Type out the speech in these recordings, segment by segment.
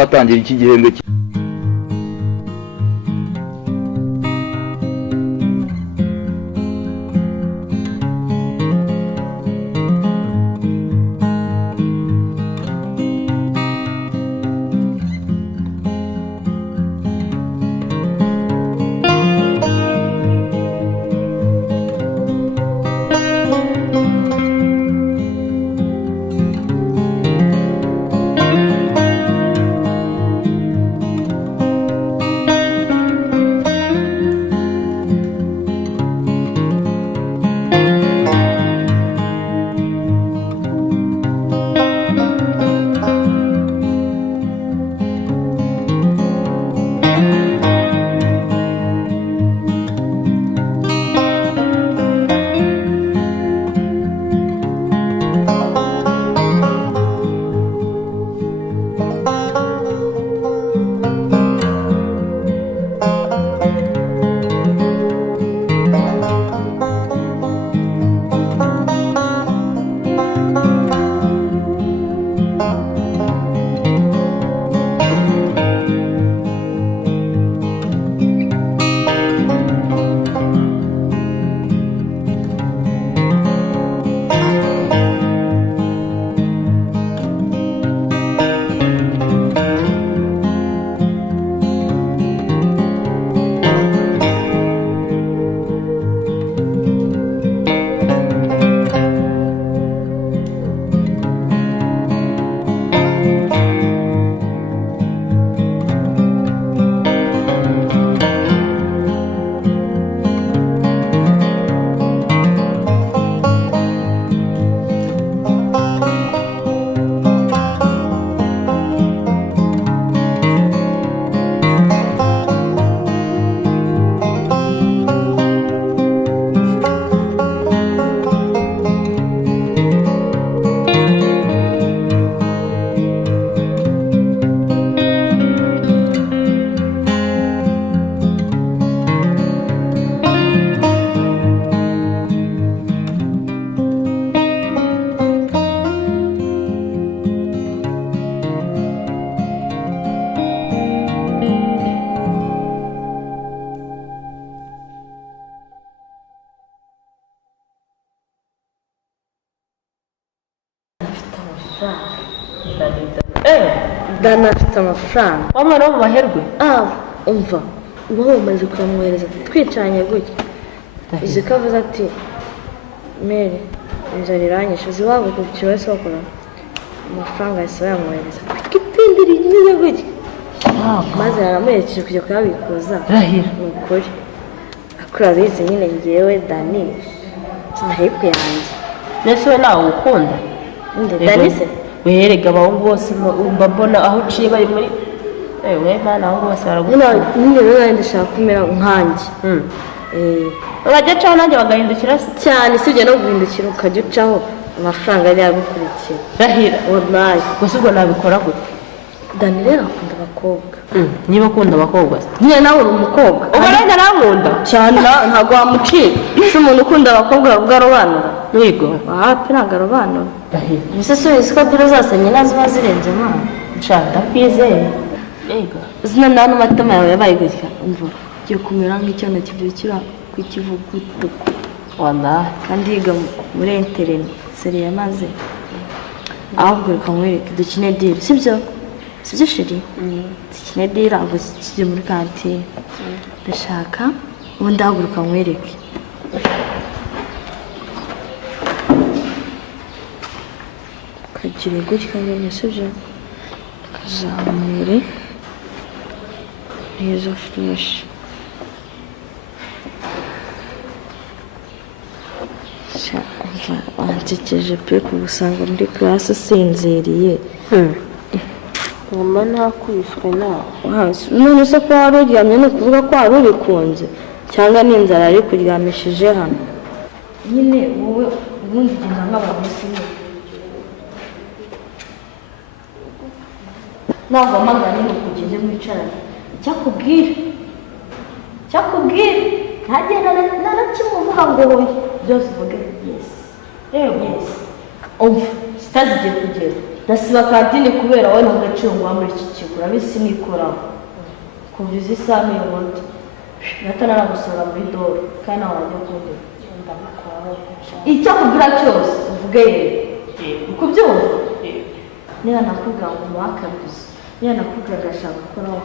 twatangira iki gihembwe. Dana afite amafaranga. Wamwana wo mu baherwe? Umva. Uba umaze kumwohereza twicanye gutya. Izi kavuze ati Mary, inzara iranyishe ziwabo ku kibazo bakora. Amafaranga yose yamwohereza. Kitindiri nyize gutya. Maze aramuherekeje kujya kuyabikuza. Rahira. Nukuri. Akura bizi nyine ngewe Dani. Sinahipe yanjye. Nese we nawe ukunda? Dani se? Weherega abahungu bose mbabona aho uciye bari muri mana aho bose baragukunda. Nyine rero ndashaka kumera nkanjye. Urajya caho nanjye bagahindukira se? Cyane sibye no guhindukira ukajya ucaho amafaranga yari yagukurikira. Rahira. Wallahi. Gusa ubwo nabikora gute? Dani rero akunda abakobwa. Niba akunda abakobwa se? Nyine nawe uri umukobwa. Ubarenda nankunda? Cyane ntabwo wamucika. Si umuntu ukunda abakobwa bw'arobanura. Yego. Wapi nagarobanura. Ese so ko biro zasanye nazo bazirenze mwana. Nshaka kwizeye. Yego. Zina nano matama yawe yabaye gutya. Umva. Giye kumera nk'icyana kivyukira ku kivuguto. Wallahi. Kandi yiga muri internet. Seri yamaze. Ahubwo kamwereka dukine deal. Sibyo? Sibyo shiri? Dukine deal abo kijye muri kantine. Ndashaka ubundi ahaguruka mwereke. Kagire gutya ngene sibyo? Kazamure. Nizo fresh. Wansekeje pe kugusanga muri class usinziriye. Ngomba nakwiswe nawe. None se ko wari uryamye ni ukuvuga ko wari ubikunze cyangwa n'inzara ari kuryamishije hano? Nyine wowe ubundi genda nk'abamusi ntabwo amagana ni ukugende mwicarane. Cyakubwira ntagenda narakimwe uvuga ngo byose uvuge yes. Yes. Umva sitazigiye kugera ndasiba kantine kubera wowe nta gaciro nguha muri iki kigo urabisi nikoraho kuva izi saha n'iy'umunsi gato naragusura muri dore kandi nawe wajya kundeba icyo akubwira cyose uvuge yewe ukubyumva niba nakubwira ngo mwakaguze niba nakubwira agashaka gukoraho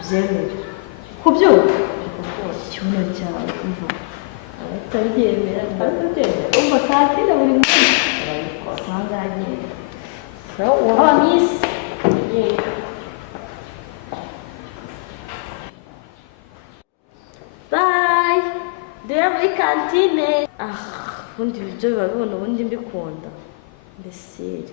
ubyemere kubyumva ikibuno cyawe umva atabyemera umva kantine buri munsi usanga agenda miss bye dore muri kantine ubundi ibyo biba bibona ubundi mbikunda mbesire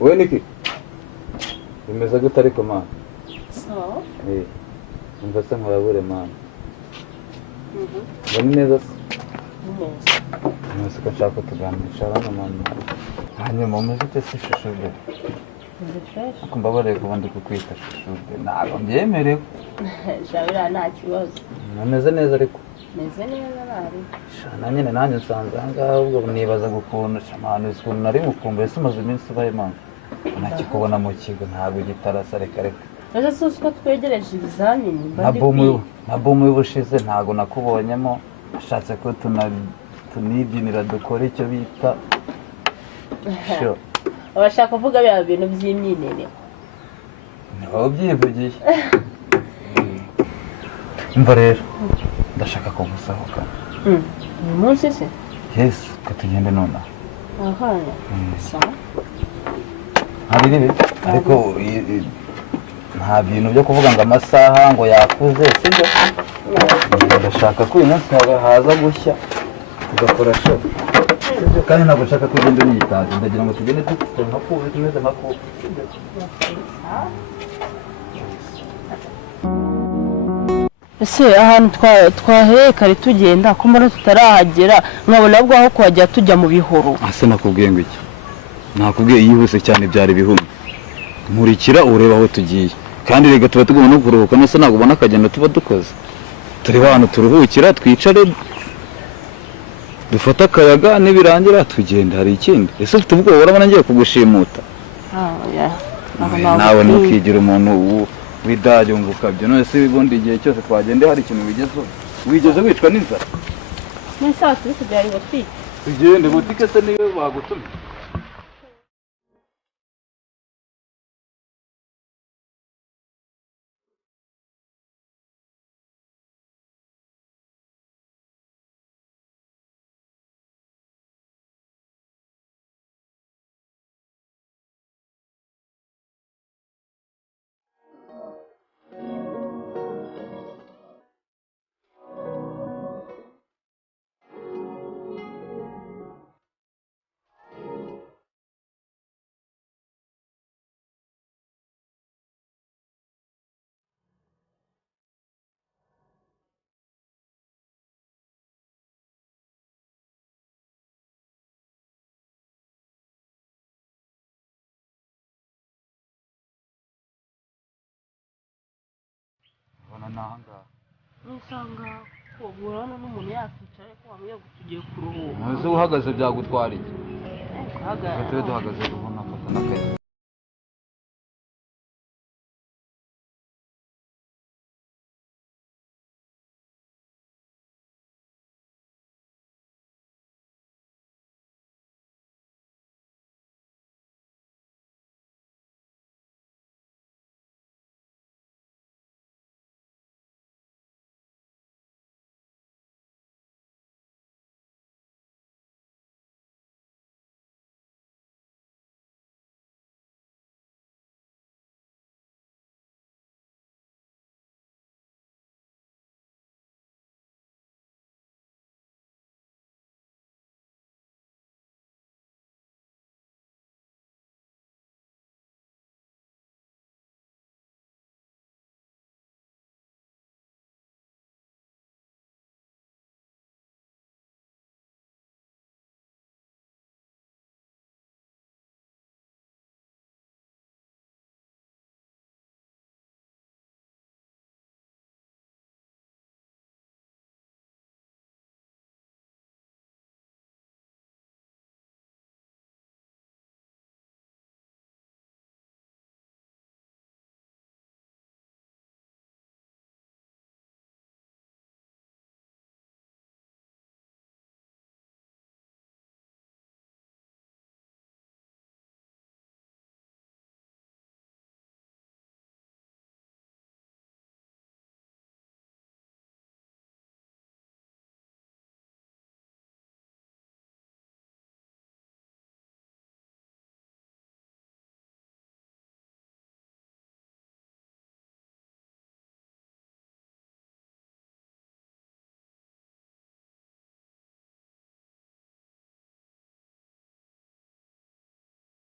wowe niki bimeze gute ariko mana sawa umva se nkurabure mana ni neza se nose ko nshaka tuganisha hano mama hanyuma umeze ute se shusho bwe ako mbabareye kuba ndi kukwita shusho bwe ntabwo mbyemerewe shabira nta kibazo nameze neza ariko meze neza bari shana nyine nanjye nsanze aha ngaha ubwo nibaza gukunda shamana ukuntu nari mukumbuye se umaze iminsi ubaye mana nakikubona mu kigo ntabwo gitarasa reka reka ese si uko twegereje ibizamini na bomu y'ubushize ntabwo nakubonyemo ashatse ko tunibyinira dukora icyo bita sho urashaka kuvuga bya bintu by'imyinire niba ubyivugiye umva rero ndashaka kugusohoka uyu munsi se yesu ko tugende nonaha ahaya sawa hari ribi ariko nta bintu byo kuvuga ngo amasaha ngo yakuze sibyo ndashaka ko uyu munsi haza gushya tugakora show kandi ntabwo nshaka ko ugenda unyitanze ndagira ngo tugende dufite nka kubi tumeze nka kubi ese ahantu twahereye kare tugenda ko mbona tutarahagera nkabona ahubwo aho kuhajya tujya mu bihuru ase nakubwiye ngo iki nakubwiye yihuse cyane byari bihumye nkurikira ureba aho tugiye kandi rega tuba tugomba no kuruhuka nose ntabwo ubona akagenda tuba dukoze tureba ahantu turuhukira twicare dufate akayaga nibirangira tugenda hari ikindi ese ufite ubwoba urabona ngiye kugushimuta nawe ntukigira umuntu w'idage ngo ukabye none se ubundi igihe cyose twagende hari ikintu wigeze wicwa n'inzara n'isaha turi kujya i botike tugende botike se niyo bagutumye nahanga usanga kuburana n'umuntu yakwicara ko wamwiye tugiye kuruhuka muze uhagaze byagutwara iki hagaze duhagaze ubona afata n'akazi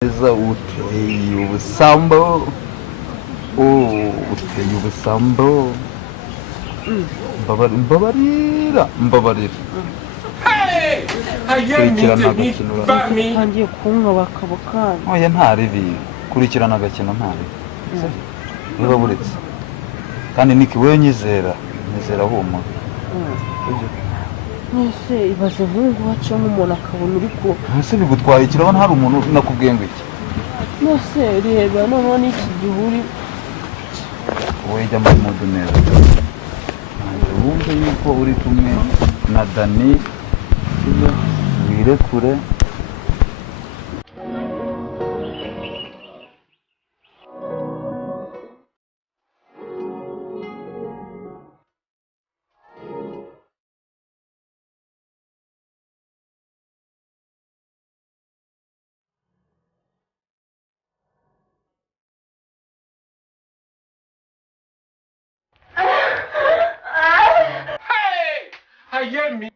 neza uteye ubusambo uteye ubusambo mbabarira kurikirana agakino ntangiye kunywa bakabukana oya nta ribi kurikirana agakino nta ribi niba buretse kandi niki wewe nyizera humura mwese ibaze nk'ubu haciye nk'umuntu akabona uri ku ese bigutwaye kirabona hari umuntu nakubwiye ngo iki mwese reba noneho n'iki gihuri wowe jya muri mudu neza wumve yuko uri kumwe na Dani wirekure I hear me.